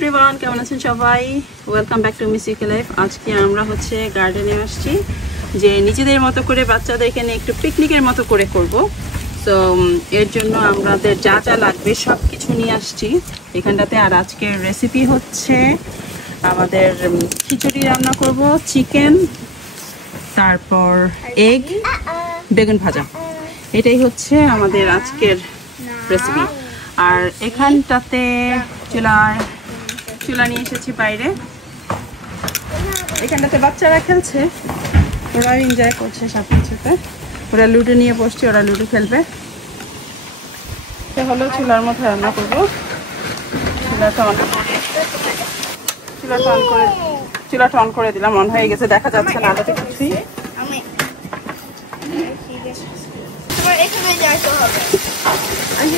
Everyone, কেমন আছেন সবাই? Welcome back to miss UK life. আজকে আমরা হচ্ছে গার্ডেনে আসছি যে নিজেদের মতো করে বাচ্চাদেরকে নিয়ে একটু পিকনিকের মতো করে করব। তো এর জন্য আমাদের যা যা লাগবে সব কিছু নিয়ে আসছি এখানটাতে। আর আজকের রেসিপি হচ্ছে আমাদের খিচুড়ি রান্না করব, চিকেন, তারপর এগ, বেগুন ভাজা। এটাই হচ্ছে আমাদের আজকের রেসিপি। আর এখানটাতে চুলা নিয়ে এসেছি বাইরে। এখানটাতে বাচ্চারা খেলছে, ওরা এনজয় করছে সব কিছুতে। ওরা লুডো নিয়ে বসছে, ওরা লুডো খেলবে। হলো চুলার মধ্যে রান্না করবো। চুলাটা অন করে দিলাম। অন হয়ে গেছে, দেখা যাচ্ছে না আলোতে কিছুই। তোমার এখানে যাইতে হবে।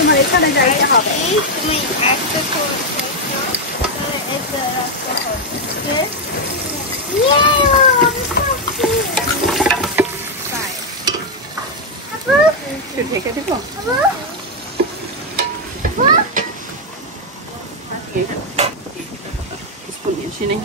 তোমার এখানে যাইতে হবে। তুমি একটা ঢেকে দিব। স্পুন এসে নেই।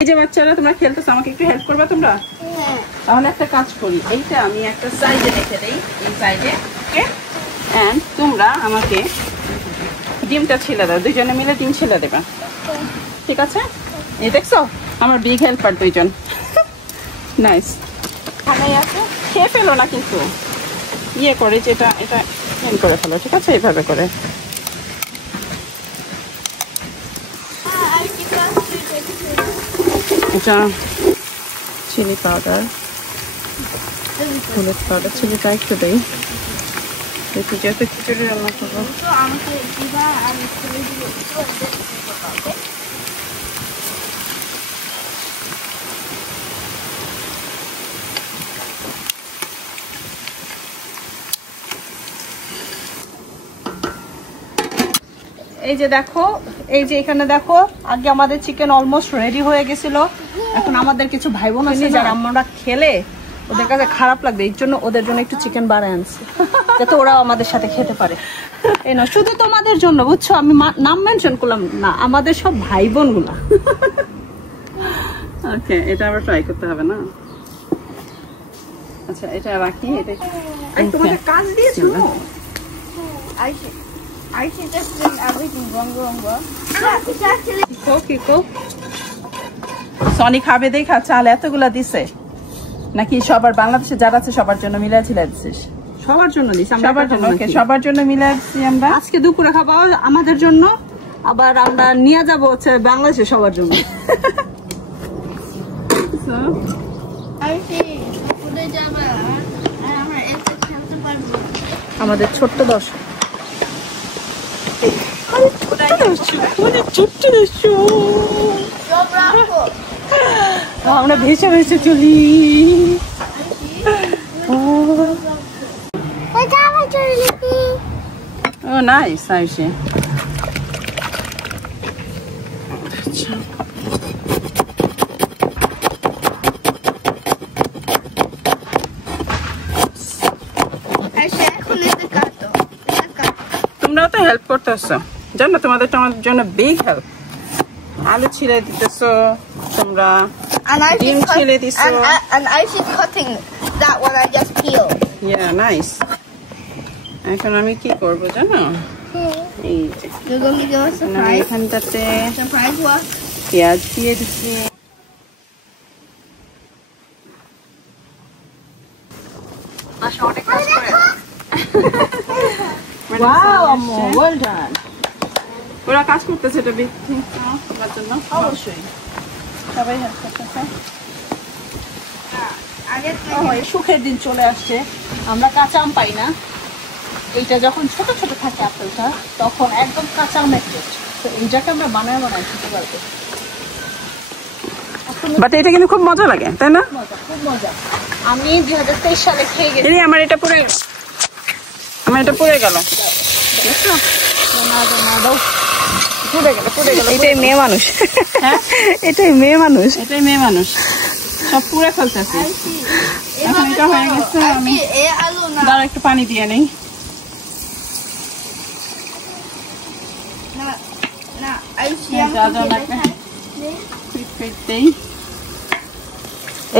এই যে বাচ্চারা তোমরা খেলতেছো, আমাকে একটু হেল্প করবে তোমরা? তাহলে একটা কাজ করি, এইটা আমি একটা সাইডে রেখে দেই, এই সাইডে। এন্ড তোমরা আমাকে ডিমটা ছিলে দাও, দুইজনে মিলে ডিম ছিলে দেবে, ঠিক আছে? এই দেখছো আমার বিগ হেল্পার দুইজন। নাইস। এখানেই আছে, খেয়ে ফেলো না কিন্তু ইয়ে করে, যেটা এটা ক্লিন করে ফেলো, ঠিক আছে? এইভাবে করে। এটা চিলি পাউডার, হলুদ পাউডার, চিলিটা একটু দেই, দেখি যেহেতু খিচুড়ি রান্না করবো। এই যে দেখো, এই যে এখানে দেখো, আগে আমাদের চিকেন অলমোস্ট রেডি হয়ে গেছিল। এখন আমাদের কিছু ভাই বোন আছে যারা আমরা খেলে ওদের কাছে খারাপ লাগবে, এই জন্য ওদের জন্য একটু চিকেন বাড়ায় আনছি যাতে ওরাও আমাদের সাথে খেতে পারে। এই না, শুধু তোমাদের জন্য, বুঝছো? আমি নাম মেনশন করলাম না, আমাদের সব ভাই বোন গুলা। ওকে, এটা আবার ট্রাই করতে হবে না? আচ্ছা, এটা রাখি। এটা তোমাকে কাজ দিয়েছিল। I should just do everything wrong. It's actually Sony খাবে দেখা চাল এতগুলা দিছে নাকি? সবার বাংলাদেশে যারা আছে সবার জন্য মিলাই ছিলে দিছিস? সবার জন্য দিস, সবার জন্য। ওকে, সবার জন্য মিলাই দিছি আমরা। আজকে দুপুরে খাবো আমাদের জন্য, আবার আমরা নিয়ে যাবো হচ্ছে বাংলাদেশে সবার জন্য। আমাদের ছোট্ট দর্শক, আমরা ভেসে ভেসে চলি। ও নাইস, আইসে। আচ্ছা, তোমরাও তো হেল্প করতেছো, জানো? তোমাদের তো আমাদের জন্য বিগ হেল্প। আলু ছিলে দিতেছো তোমরা, ডিম ছিলে দিছো। and I should cutting that one I just peeled. Yeah, nice. এখন আমি কি করব জানো? এই যে You're going to give us a surprise. এখানটাতে Surprise what? পেঁয়াজ দিয়ে দিচ্ছি। Wow, well done. ওরা কাজ করতেছে, এটা বিগ থিং তোমার জন্য। অবশ্যই সবাই হেল্প করতেছে। সুখের দিন চলে আসছে, আমরা কাঁচা আম পাই না। এইটা যখন ছোট ছোট থাকে আপেলটা, তখন একদম কাঁচা আমের টেস্ট। তো এইটাকে আমরা বানায় খেতে পারবো। বাট এটা কিন্তু খুব মজা লাগে, তাই না? খুব মজা। আমি 2023 সালে খেয়ে গেছি। আমার এটা পুড়ে গেল। এটাই মেয়ে মানুষ। হ্যাঁ এটাই মেয়ে মানুষ। সব পুরো ফেলতেছি। এখন এটা হয়ে গেছে, আমি দাঁড়া একটু পানি দিয়ে নেই।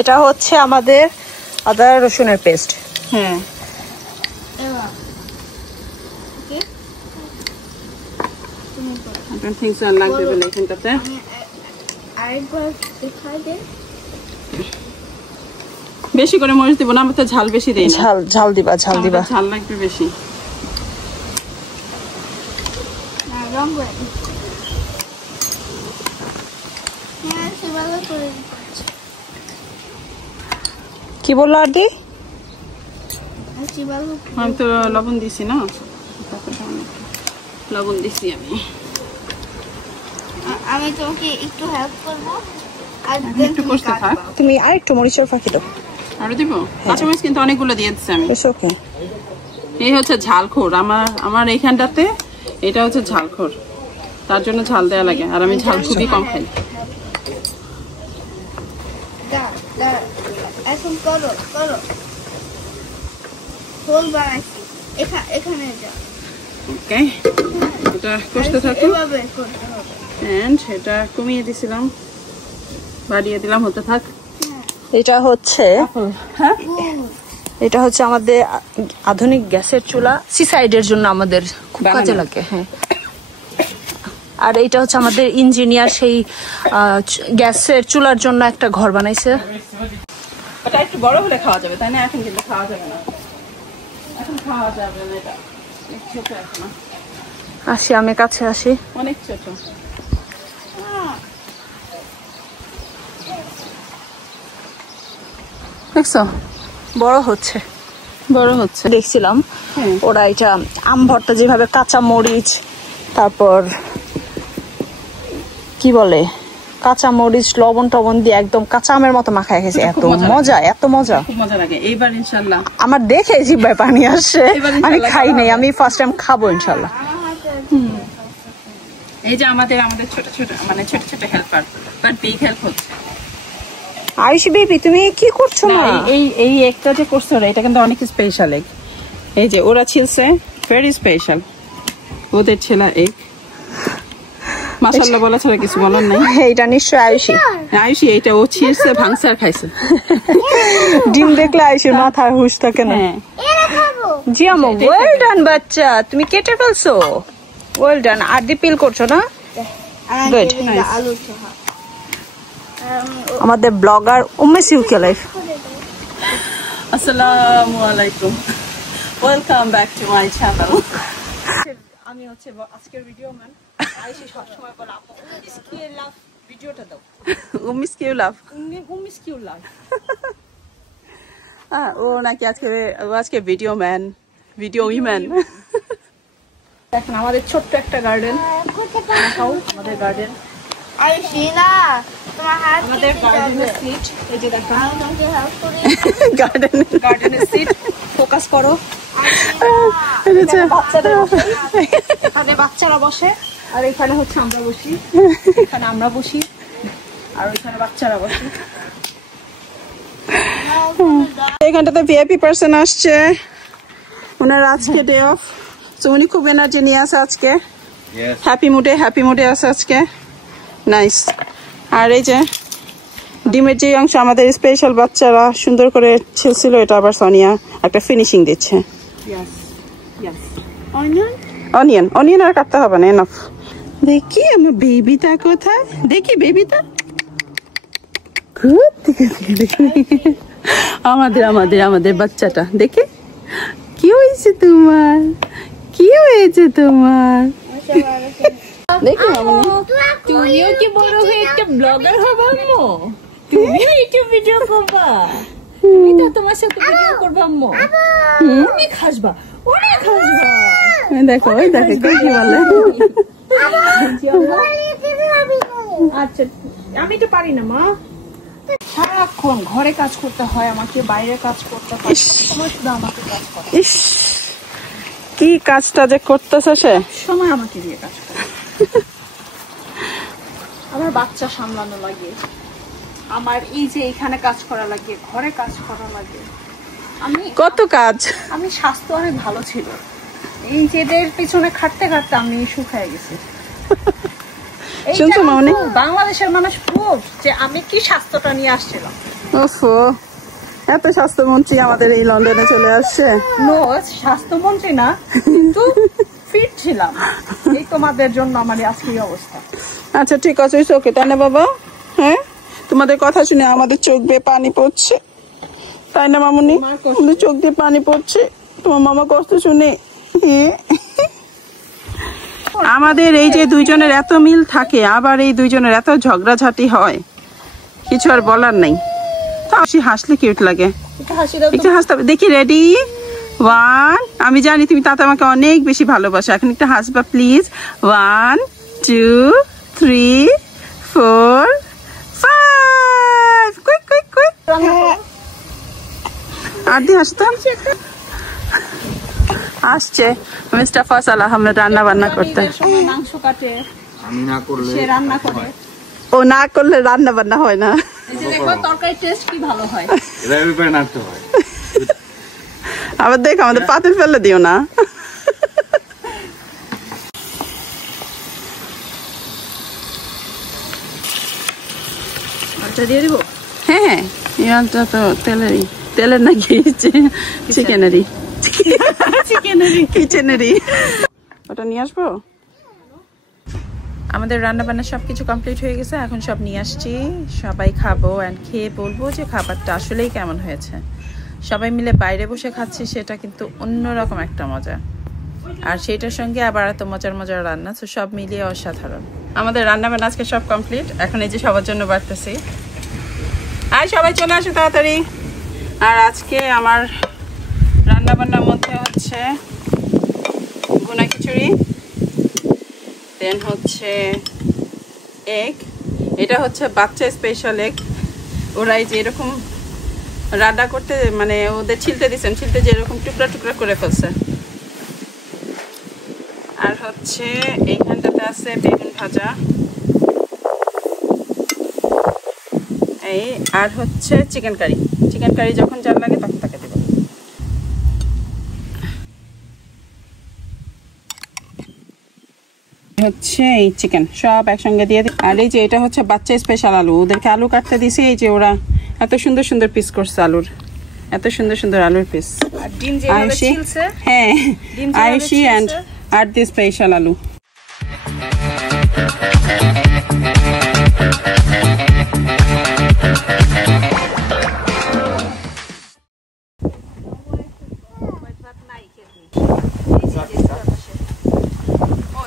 এটা হচ্ছে আমাদের আদা রসুনের পেস্ট। হ্যাঁ লাগবে বলে এখানটাতে বেশি করে মরিচ দিব না, আমি তো ঝাল বেশি দেই না। ঝাল দিবা, ঝাল লাগবে বেশি। কি বললো আদি? আমি তো লবণ দিছি না, লবণ দিছি আমি তোমাকে একটু হেল্প করবো। একটু কষতে থাক। তুমি আর একটু মরিচের ফাঁকি দাও। আরো দিব? কাঁচামরিচ কিন্তু অনেকগুলো দিয়ে দিচ্ছি আমি। ওকে। এই হচ্ছে ঝালখোর, আমার এইখানটাতে এটা হচ্ছে ঝালখোর, তার জন্য ঝাল দেওয়া লাগে, আর আমি ঝাল খুবই কম খাই। এখন করো হোল বানাইছি এখানে যা। ওকে, এটা কষতে থাকো। এভাবে করতে হবে। এন্ড এটা কমিয়ে দিছিলাম, বাড়িয়ে দিলাম, হতে থাক। এটা হচ্ছে হ্যাঁ এটা হচ্ছে আমাদের আধুনিক গ্যাসের চুলা, সিসাইডের জন্য আমাদের খুব কাজে লাগে। হ্যাঁ, আর এটা হচ্ছে আমাদের ইঞ্জিনিয়ার সেই গ্যাসের চুলার জন্য একটা ঘর বানাইছে। এটা একটু বড় হলে খাওয়া যাবে, তাই না? এখন কিন্তু খাওয়া যাবে না, এখন খাওয়া যাবে না, এটা ছোট এখন। আসি, আমি কাছে আসি। অনেক ছোট। দেখছো বড় হচ্ছে দেখছিলাম। ওরা এটা আম ভর্তা যেভাবে কাঁচা মরিচ, তারপর কি বলে কাঁচা মরিচ লবণ টবণ দিয়ে একদম কাঁচা আমের মতো মাখায় খেয়েছে। এত মজা খুব মজা লাগে। এইবার ইনশাআল্লাহ আমার দেখে জিহ্বায় পানি আসছে। আমি খাই নাই, আমি ফার্স্ট টাইম খাবো ইনশাআল্লাহ। এই যে আমাদের ছোট ছোট মানে ছোট ছোট হেল্পার, বাট বিগ হেল্প হচ্ছে। আয়ুষী বেবি, তুমি কি করছো? না এই একটা যে করছো, এটা কিন্তু অনেক স্পেশাল এগ। এই যে ওরা ছিলছে, ভেরি স্পেশাল। ওদের ছেলা এগ, মাশাআল্লাহ বলা ছাড়া কিছু বলার নাই। এইটা নিশ্চয় আয়ুষী। এইটা ও ছিলছে, ভাঙছে আর খাইছে। ডিম দেখলে আয়ুষীর মাথার হুশ থাকে না। জি আম্মু, ওয়েল ডান বাচ্চা, তুমি কেটে ফেলছো, ওয়েল ডান। আর দি পিল করছো না? গুড। আমাদের ব্লগার মিসইউকে লাইফ। আসসালামু আলাইকুম, welcome back to my channel. আমি হচ্ছে আজকের ভিডিও ম্যান। আয়ুষী সবসময় বলে আপু মিসকিউ লাভ ভিডিওটা দাও। মিসকিউ লাভ, মিসকিউ লাভ। ও নাকি আজকে ভিডিও ম্যান, ভিডিও উইম্যান। দেখেন আমাদের ছোট্ট একটা গার্ডেন, আমাদের গার্ডেন। আয়ুষী না, তোমার হাত আমাদের গার্ডেনের সিট, এই যে দেখেন আমি তোমাকে হেল্প করি। গার্ডেনের সিট। ফোকাস করো। এখানে বাচ্চারা বসে, আর এখানে হচ্ছে আমরা বসি। এখানে আমরা বসি, আর ওইখানে বাচ্চারা বসে। এখানটাতে ভিআইপি পার্সন আসছে, ওনার আজকে ডে অফ, তো উনি খুব এনার্জি নিয়ে আসে আজকে, হ্যাপি মুডে আছে আজকে। নাইস। আর এই যে ডিমের যে অংশ আমাদের স্পেশাল বাচ্চারা সুন্দর করে ছিলছিল, এটা আবার সোনিয়া একটা ফিনিশিং দিচ্ছে। অনিয়ন আর কাটতে হবে না, এনাফ। দেখি আমার বেবিটা কোথায়, দেখি বেবিটা আমাদের বাচ্চাটা দেখি। কি হয়েছে তোমার? দেখি তুমিও কি বড় হয়ে একটা ব্লগার হবে আম্মু? তুমিও ইউটিউব ভিডিও করবা? তুমি তো তোমার সাথে ভিডিও করবা আম্মু? অনেক হাসবা। দেখো কি বলে। আচ্ছা, আমি তো পারি না মা, সারাক্ষণ ঘরে কাজ করতে হয় আমাকে, বাইরে কাজ করতে হয়, সময় শুধু আমাকে কাজ করে। ইস, কি কাজটা যে করতেছে সে, সময় আমাকে দিয়ে কাজ করে। আমার বাচ্চা সামলানো লাগে, আমার এই যে এখানে কাজ করা লাগে, ঘরে কাজ করা লাগে। কত কাজ। আমি স্বাস্থ্য অনেক ভালো ছিল, এই যে এদের পিছনে খাটতে খাটতে আমি শুকিয়ে গেছি। শুনছো মামনি? বাংলাদেশের মানুষ খুব যে আমি কি স্বাস্থ্যটা নিয়ে আসছিলাম। ওফো, এত স্বাস্থ্যমন্ত্রী আমাদের এই লন্ডনে চলে আসছে। নো, স্বাস্থ্যমন্ত্রী না, কিন্তু ফিট ছিলাম। এই তোমাদের জন্য আমার আজকে এই অবস্থা। আচ্ছা ঠিক আছে, ওকে তাই না বাবা? হ্যাঁ, তোমাদের কথা শুনে আমাদের চোখ বেয়ে পানি পড়ছে, তাই না মামুনি? আমাদের চোখ দিয়ে পানি পড়ছে তোমার মামা কষ্ট শুনে। আমাদের এই যে দুইজনের এত মিল থাকে, আবার এই দুইজনের এত ঝগড়াঝাটি হয়, কিছু আর বলার নাই। তো হাসলে কিউট লাগে, একটু হাসতে হবে। দেখি, রেডি, 1, আমি জানি তুমি তাতে আমাকে অনেক বেশি ভালোবাসো, এখন একটু হাসবা প্লিজ। 1, 2, 3, 4, 5, quick quick quick. আর দি হাসতো আসছে মিস্টার ফয়সাল আহমেদ রান্না বান্না করতে। মাংস কাটে, আমি না করলে সে রান্না করে। ও না করলে রান্না বান্না হয় না। দেখো তরকারি টেস্ট কি ভালো হয়। আবার দেখ, আমাদের পাতিল ফেলে দিও না। আচ্ছা দিয়ে দিব। হ্যাঁ হ্যাঁ, ইয়ালটা তো তেলের নাকি চিকেনেরই, কিচেনেরই। ওটা নিয়ে আসবো। আমাদের রান্না বান্না সবকিছু কমপ্লিট হয়ে গেছে, এখন সব নিয়ে আসছি, সবাই খাবো অ্যান্ড খেয়ে বলবো যে খাবারটা আসলেই কেমন হয়েছে। সবাই মিলে বাইরে বসে খাচ্ছি, সেটা কিন্তু অন্যরকম একটা মজা, আর সেটার সঙ্গে আবার এত মজার মজার রান্না, তো সব মিলিয়ে অসাধারণ। আমাদের রান্না বান্না আজকে সব কমপ্লিট, এখন এই যে সবার জন্য বাড়তেছি। আর সবাই চলে আসে তাড়াতাড়ি। আর আজকে আমার রান্না বান্নার মধ্যে হচ্ছে ভুনা খিচুড়ি, দেন হচ্ছে এগ, এটা হচ্ছে বাচ্চা স্পেশাল এগ। ওরাই যে এরকম রান্না করতে, মানে ওদের ছিলতে দিচ্ছেন, ছিলতে যে এরকম টুকরা টুকরা করে ফেলছে। আর হচ্ছে এইখানটাতে আছে বেগুন ভাজা, এই আর হচ্ছে চিকেন কারি। চিকেন কারি যখন যার লাগে তখন তাকে দেব। হচ্ছে এই চিকেন সব একসঙ্গে দিয়ে দিই। আর এই যে এটা হচ্ছে বাচ্চা স্পেশাল আলু, ওদেরকে আলু কাটতে দিছি, এই যে ওরা এত সুন্দর সুন্দর পিস করছে আলুর, এত সুন্দর সুন্দর আলুর পিস। আর ডিম যেভাবে ছিলছে, হ্যাঁ Ayushi and R the special আলু।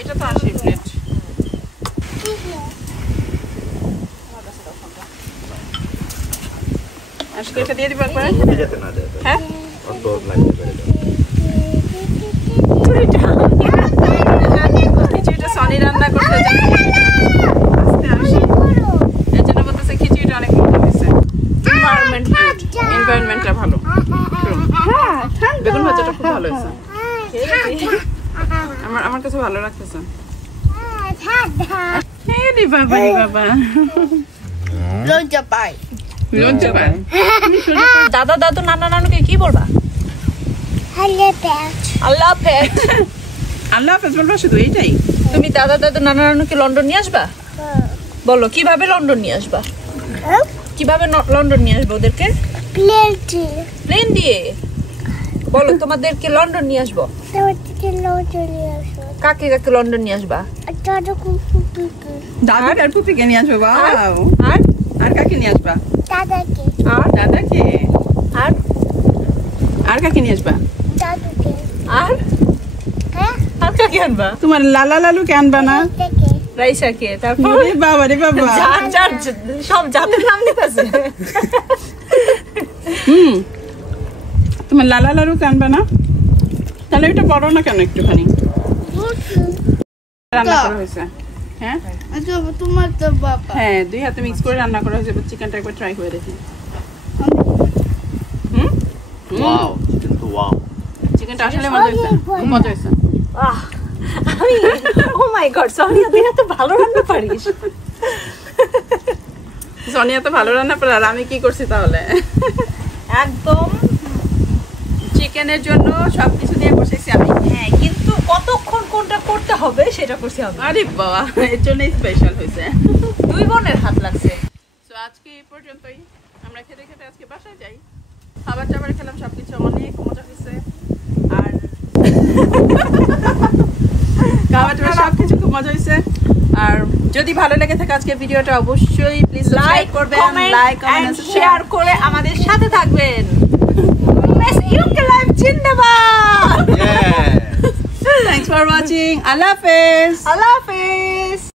এটা তো 80 প্লেট। আজকে এটা দিয়ে দিবার পরে হ্যাঁ খিচুড়িটা সনি রান্না করতে জানি, এর জন্য বলতেছে খিচুড়িটা অনেক ভালো হয়েছে। এনভায়রনমেন্টটা ভালো, বেগুন ভাজাটা খুব ভালো হয়েছে, আমার কাছে ভালো লাগতেছে। বাবা বাবা দাদা দাদু নানা নানুকে কি বলবা? আল্লাহ হাফেজ। আল্লাহ হাফেজ বলবা শুধু এইটাই? তুমি দাদা দাদু নানা নানুকে লন্ডন নিয়ে আসবা? বলো কিভাবে লন্ডন নিয়ে আসবা, কিভাবে লন্ডন নিয়ে আসবো ওদেরকে? প্লেন দিয়ে। বলো তোমাদেরকে লন্ডন নিয়ে আসবো। কাকে কাকে লন্ডন নিয়ে আসবা? দাদা আর পুপিকে নিয়ে আসবো। আর কাকে নিয়ে আসবা? দাদাকে। আর কাকে নিয়ে আসবা? আর কাকে আনবা? তোমার লালা লালুকে আনবা না? রাইসাকে। তারপর বাবা রে বাবা, সব জাতের নাম দিতেছে। তোমার লালা লালুকে আনবা না? তাহলে এটা বড় না কেন একটুখানি রান্না করা হয়েছে? হ্যাঁ তোমার তো বাবা, হ্যাঁ 2 হাতে মিক্স করে রান্না করা হয়েছে। চিকেনটা একবার ট্রাই করে দেখি। চিকেনটা আসলে মজা হয়েছে, খুব মজা হয়েছে। আমি ও মাই গড, সোনিয়া তুই এত ভালো রান্না পারিস। সোনিয়া তো ভালো রান্না পারে, আর আমি কি করছি তাহলে? একদম চিকেনের জন্য সবকিছু দিয়ে বসেছি আমি। হ্যাঁ, কিন্তু কতক্ষণ কোনটা করতে হবে সেটা করছি আমি। আরে বাবা, এর জন্যই স্পেশাল হয়েছে। 2 বোনের হাত লাগছে। তো আজকে এই পর্যন্তই, আমরা খেতে খেতে আজকে বাসায় যাই। খাবার টাবার খেলাম, সবকিছু অনেক মজা হয়েছে। আর খাবার টাবার সবকিছু খুব মজা হয়েছে। আর যদি ভালো লেগে থাকে আজকে ভিডিওটা, অবশ্যই প্লিজ লাইক করবেন, লাইক কমেন্ট শেয়ার করে আমাদের সাথে থাকবেন। মিস ইউকে লাইভ জিন্দাবাদ। Yeah. Thanks for watching. আল্লাহ হাফেজ। আল্লাহ হাফেজ।